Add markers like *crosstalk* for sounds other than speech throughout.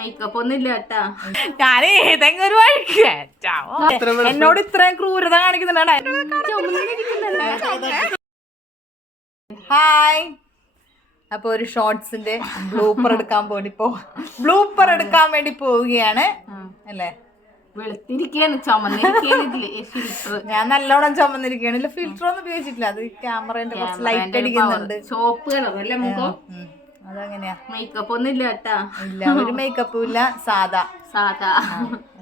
Makeup ഒന്നും ഇല്ല കേട്ടാ. ഞാൻ ഏതെങ്കിലും ഒരു വഴിക്ക്. എന്നോട് ഇത്രയും ക്രൂരത കാണിക്കുന്നുണ്ട്? ഹായ് അപ്പൊ ഒരു ഷോർട്സിന്റെ ബ്ലൂപ്പർ എടുക്കാൻ വേണ്ടി പോ ബ്ലൂപ്പർ എടുക്കാൻ വേണ്ടി പോവുകയാണ്. അല്ലേ? വെളുത്തിരിക്കാണ് ഫിൽറ്റർ ഞാൻ നല്ലോണം ചുമന്നിരിക്കുകയാണ് ഇല്ല ഫിൽറ്റർ ഒന്നും ഉപയോഗിച്ചിട്ടില്ല. അത് ക്യാമറേന്റെ കുറച്ച് ലൈറ്റ് അടിക്കുന്നുണ്ട്. ചോപ്പ് കളർ അല്ലേ മുഖം അതങ്ങനെയാ. മേക്കപ്പ് ഒന്നും ഇല്ല കേട്ടാ. ഇല്ല ഒരു മേക്കപ്പും ഇല്ല സാധാ. സാധാ.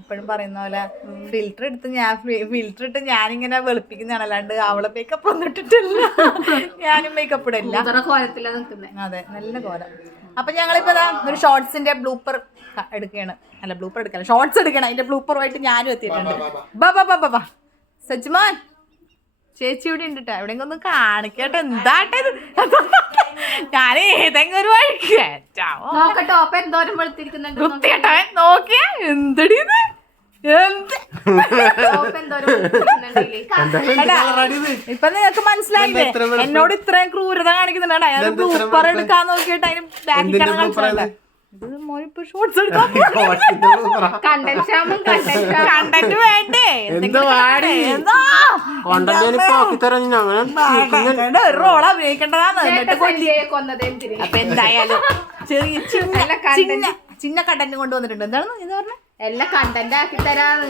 എപ്പോഴും പറയുന്ന പോലെ ഫിൽറ്റർ എടുത്ത് ഞാൻ ഫിൽറ്റർ ഇട്ട് ഞാനിങ്ങനെ വെളുപ്പിക്കുന്നതാണ്. അല്ലാണ്ട് അവളെ മേക്കപ്പ് ഒന്നും ഇട്ടിട്ടില്ല. ഞാനും മേക്കപ്പ് ഇടില്ല അതെ നല്ല കോലം. അപ്പൊ ഞങ്ങളിപ്പോ ദാ ഒരു ഷോർട്സിന്റെ ബ്ലൂപ്പർ എടുക്കുകയാണ് അല്ല ബ്ലൂപ്പർ എടുക്കല ഷോർട്സ് എടുക്കണം. അതിന്റെ ബ്ലൂപ്പറുമായിട്ട് ഞാനും എത്തിയിട്ടുണ്ട്. ബാ ബാ ബാ ബാ സജ്മാൻ ചേച്ചി ഇവിടെ ഉണ്ട് ട്ടോ. എവിടെയെങ്കിലും ഒന്ന് കാണിക്കട്ടെ. എന്താട്ടെ ഇത്? ഞാൻ ഏതെങ്കിലും ഒരു വഴിക്ക് എന്തോരം നോക്കിയേ? എന്തടി ഇപ്പൊ നിങ്ങക്ക് മനസ്സിലായില്ലേ? എന്നോട് ഇത്രയും ക്രൂരത കാണിക്കുന്നുണ്ടോ. അയാൾ ബ്ലൂപ്പർ എടുക്കാൻ നോക്കിയിട്ട് അതിന് ബാക്കിൽ കാണിച്ചിട്ടുണ്ട് ഇത് മോനിപ്പോ ഷോർട്സ് എടുക്കാൻ കണ്ടന്റ് ക്ഷാമം കണ്ടന്റ് വേണ്ടേ? ഒരു റോൾ അഭിനയിക്കേണ്ടതാണ് എന്നിട്ട് കൊല്ലി. അപ്പൊ എന്തായാലും ചെറിയ ചിന്ന കണ്ടന്റ് കൊണ്ടുവന്നിട്ടുണ്ട്. എന്താണ് ഇത് പറഞ്ഞ? എല്ലാം കണ്ടന്റ് ആക്കി തരാന്ന്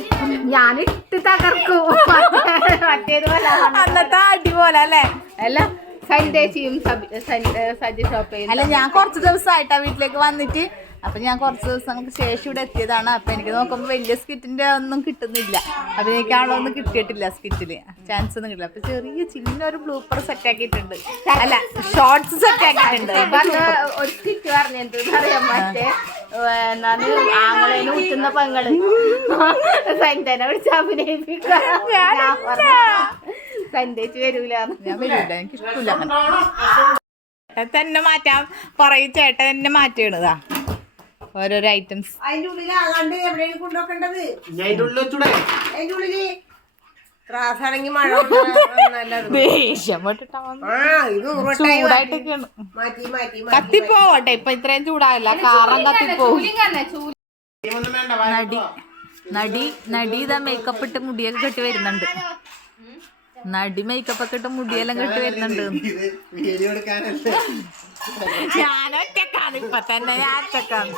ഞാൻ ഇട്ട് തകർക്കും. *laughs* മറ്റേതുപോലെ അന്നത്തെ അടിപോലെ അല്ലേ? അല്ല സന്ദേശിയും സജി ഷോപ്പ് ചെയ്യും അല്ല ഞാൻ കുറച്ച് ദിവസമായിട്ടാ വീട്ടിലേക്ക് വന്നിട്ട്. അപ്പൊ ഞാൻ കുറച്ച് ദിവസങ്ങൾക്ക് ശേഷം ഇവിടെ എത്തിയതാണ്. അപ്പൊ എനിക്ക് നോക്കുമ്പോ വലിയ സ്കിറ്റിന്റെ ഒന്നും കിട്ടുന്നില്ല. അതിനേക്കാളോ ഒന്നും കിട്ടിയിട്ടില്ല സ്കിറ്റിൽ. ചാൻസ് ഒന്നും കിട്ടില്ല അപ്പൊ ചെറിയ ചിന്ന ഒരു ബ്ലൂപ്പർ സെറ്റ് ആക്കിയിട്ടുണ്ട്. അല്ല ഷോർട്സ് സെറ്റ് ആക്കിയിട്ടുണ്ട്. ഒരു സ്കിറ്റ് പറഞ്ഞു എന്താ മറ്റേ? എന്നാണ് ആങ്ങളേനെ ഊറ്റുന്ന പെങ്ങൾ. *laughs* സൈന്തനെ വിളിച്ച് അഭിനയിപ്പിക്കാം സന്ദേശ് വരൂല ഞാൻ വരില്ല എനിക്ക് ഇഷ്ടമില്ല അങ്ങനെ തന്നെ മാറ്റാൻ പറയും ചേട്ടൻ തന്നെ മാറ്റിയിടുതാ ഓരോരോ ഐറ്റംസ് അതിന്റെ ഉള്ളിൽ ആകാണ്ട് എവിടെയാണ് കൊണ്ടുവെക്കേണ്ടത്? അതിന്റെ ഉള്ളിൽ വെച്ചൂടെ? അതിന്റെ ഉള്ളിൽ ത്രാസ് ആണെങ്കിൽ മഴ നല്ലത്. ദേഷ്യം പെട്ടിട്ടാ ആ ഇത് ഉരുട്ടായി ചൂടായിട്ടൊക്കെയാണ്. മാറ്റി മാറ്റി മാറ്റി കത്തിപ്പോവട്ടെ ഇപ്പൊ ഇത്രയും ചൂടായില്ല. കാറം കത്തിപ്പോവും? നടി നടി നടി ഇതാ മേക്കപ്പ് ഇട്ട് മുടിയൊക്കെ കെട്ടി വരുന്നുണ്ട്. നടി മേക്കപ്പ് ഒക്കെ ഇട്ട് മുടിയെല്ലാം കെട്ടി വരുന്നുണ്ട്. വീഡിയോ ഞാൻ ഒറ്റക്കാണ് ഇപ്പൊ തന്നെ ഞാൻ ഒറ്റക്കാണ്.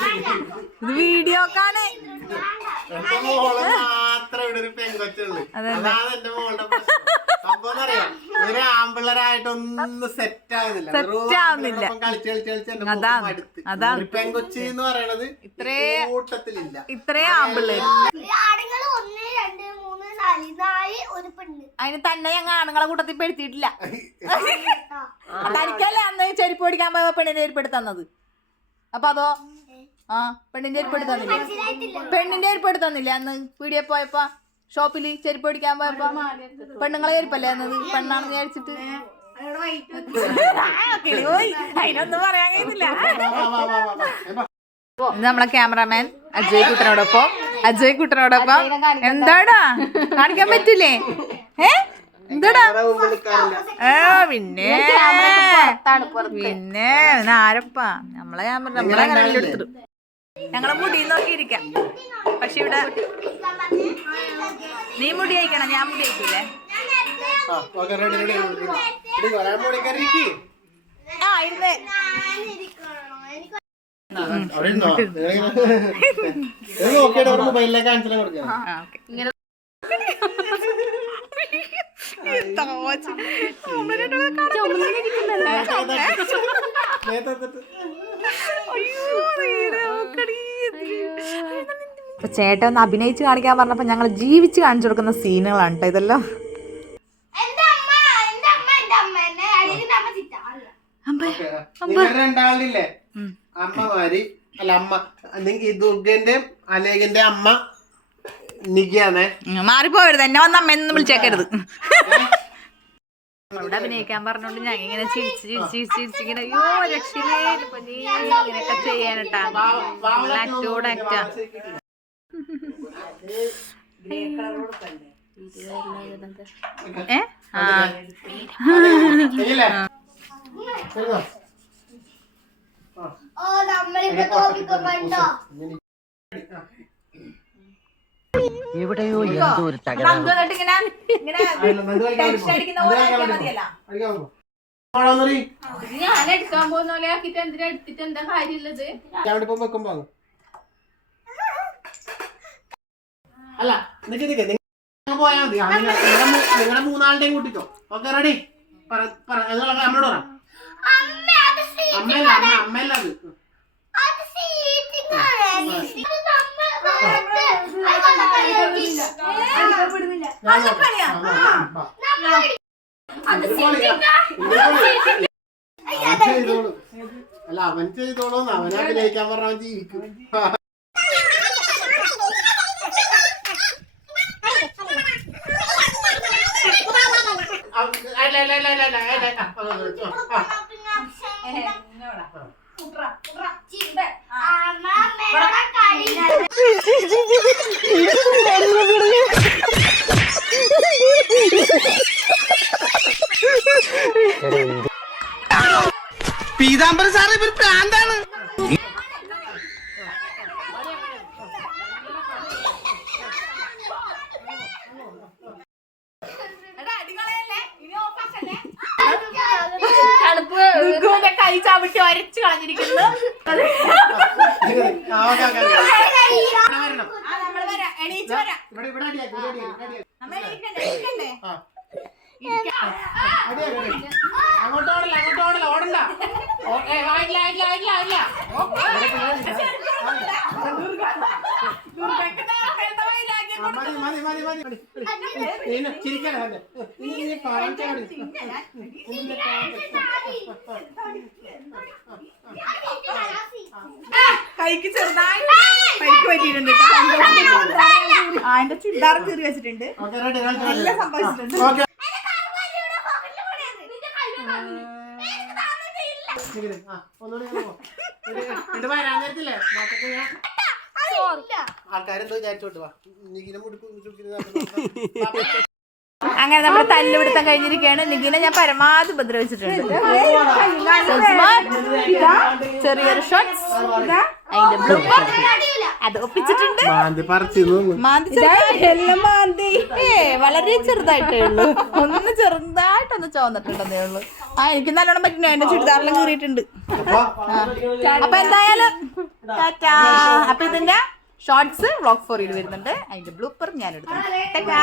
ഇത് അറിയാം ഒരു ആമ്പിള്ളേരായിട്ടൊന്നും സെറ്റ് ആവുന്നില്ല. Set ആവുന്നില്ല. അതാണ്, പെങ്കൊച്ചി എന്ന് പറയണത് ഇത്രേ കൂട്ടത്തിലില്ല. ആമ്പിള്ളേര് അതിന് തന്നെ ഞങ്ങൾ ആണുങ്ങളെ കൂട്ടത്തിൽ പെടുത്തിയിട്ടില്ല തനിക്കല്ലേ അന്ന് ചെരുപ്പ് പിടിക്കാൻ പോയ പെണ്ണിന്റെ ചെരുപ്പ് എടുത്ത് തന്നത്? അപ്പൊ അതോ? ആ പെണ്ണിന്റെ ഏർപ്പെടുത്ത തന്നില്ലേ? പെണ്ണിന്റെ ചെരുപ്പ് തന്നില്ലേ അന്ന്? പീടിയെ പോയപ്പോ? ഷോപ്പിൽ ചെരുപ്പ് പിടിക്കാൻ പോയപ്പോ? പെണ്ണുങ്ങളെ ചെരുപ്പല്ലേ അന്നത്? പെണ്ണാണെന്ന് വിചാരിച്ചിട്ട്? അതിനൊന്നും പറയാൻ കഴിയുന്നില്ല. ഇത് നമ്മളെ ക്യാമറാമാൻ അജയ് കുട്ടനോടൊപ്പം അജയ് കുട്ടനോടൊപ്പം എന്താടാ? കാണിക്കാൻ പറ്റില്ലേ? *laughs* ഏ? എന്താടാ? ആ പിന്നെ. പിന്നെ ആരപ്പാ? നമ്മളെ ക്യാമറ നമ്മളെ എടുത്തിട്ട് ഞങ്ങളെ മുടി നോക്കിയിരിക്കാം. പക്ഷെ ഇവിടെ നീ മുടി അയക്കണം ഞാൻ മുടി അയക്കില്ലേ ആ, ഓക്കേ, ഓക്കെ. ഇപ്പൊ ചേട്ടൻ ഒന്ന് അഭിനയിച്ച് കാണിക്കാൻ പറഞ്ഞപ്പോ ഞങ്ങൾ ജീവിച്ച് കാണിച്ചു കൊടുക്കുന്ന സീനുകളാണ് കേട്ടോ ഇതെല്ലാം. നിങ്ങൾ രണ്ടാളില്ലേ? അമ്മമാര് അല്ല അമ്മ അല്ലെങ്കിൽ ഈ ദുർഗന്റെ അലേഖന്റെ അമ്മ നിഖിയാണേ. മാറിപ്പോവരുത് എന്നെ വന്ന അമ്മയെന്ന് വിളിച്ചേക്കരുത്. അവിടെ അഭിനയിക്കാൻ പറഞ്ഞോണ്ട് ഞാൻ ഇങ്ങനെ ചിരിച്ച് ചിരിച്ച് ചിരിച്ച് ഇങ്ങനെ അയ്യോ നീ ഇങ്ങനെയൊക്കെ ചെയ്യാനട്ടാ ഏ? ആ. എവിടെയോ എന്തോ ഒരു തകരാറ്. ഞാൻ എടുക്കാൻ പോകുന്ന പോലെ ആക്കിട്ട് എന്തിനാ എടുത്തിട്ട് എന്താ കാര്യമുള്ളത്? ഞാനിപ്പോ വെക്കുമ്പോ അല്ല നിക്ക് നിക്ക് നിങ്ങൾ പോയാ മതി. നിങ്ങളുടെ മൂന്നാളുടെയും കൂട്ടിക്കോ. Okay ready. പറ പറ അമ്മയല്ല അമ്മ അമ്മയല്ല അല്ല അല്ല അല്ല അല്ല അല്ല അവൻ അല്ല അല്ല അവൻ അല്ല അവനെ അഭിനയിക്കാൻ പറഞ്ഞ അല്ല ജീവിക്കും. അല്ല അല്ല അല്ല അല്ല അല്ല അല്ല. പീതാംബരൻ സാറേ ഇവർ പ്രാന്താണ്. കൈ ചവിട്ടി വരച്ചു കളഞ്ഞിരിക്കുന്നു. ആ, ഓക്കേ, ഓക്കേ, ഓക്കേ. ഇവിടെ വരണം. ആ, നമ്മൾ വരാം എണീച്ച് വരാം ഇവിടെ ഇവിടെ അടിയാക്കി ഇവിടെ അടിയാക്കി നമ്മൾ എണീക്കണ്ടേ എണീക്കണ്ടേ ആ. അടിയാക്കി, അടിയാക്കി. അങ്ങോട്ട് ഓടല്ല അങ്ങോട്ട് ഓടല്ല ഓടണ്ട ആയില്ല ആയില്ല ആയില്ല ആയില്ല മതി മതി മതി മതി. ഇനി കൈക്ക് ചെറുതായി. പരിക്ക് പറ്റിയിട്ടുണ്ട് എന്റെ ചുരിദാർ കീറി വെച്ചിട്ടുണ്ട്. നല്ല സംഭവിച്ചിട്ടുണ്ട്. ഒന്നുകൂടി വരാൻ നേരത്തില്ലേ നോക്കട്ടെ ഞാൻ. ആൾക്കാരെന്തോ വിചാരിച്ചോട്ട് വാ. നികിനെ മുടുക്കും അങ്ങനെ നമ്മൾ തല്ലുപിടുത്തം കഴിഞ്ഞിരിക്കുകയാണ് നികിനെ ഞാൻ പരമാവധി ഉപദ്രവിച്ചിട്ടുണ്ട്. ചെറിയൊരു ഷോട്ട്സ് അതിന്റെ ബ്ലൂപ്പർ അത് ഒപ്പിച്ചിട്ടുണ്ട്. മാന്തി വളരെ ചെറുതായിട്ടേ ഉള്ളൂ. ഒന്ന് ചെറുതായിട്ടൊന്ന് ചോന്നിട്ടുണ്ടെന്നേ ഉള്ളൂ. ആ എനിക്ക് നല്ലോണം പറ്റുന്നു. എന്റെ ചുരിദാറിലും കീറിയിട്ടുണ്ട്. അപ്പൊ എന്തായാലും ടാറ്റാ. അപ്പൊ ഇതിന്റെ ഷോർട്സ് വ്ളോഗ് ഫോറിൽ വരുന്നുണ്ട്. അതിന്റെ ബ്ലൂപ്പർ ഞാൻ എടുത്തു ടാറ്റാ.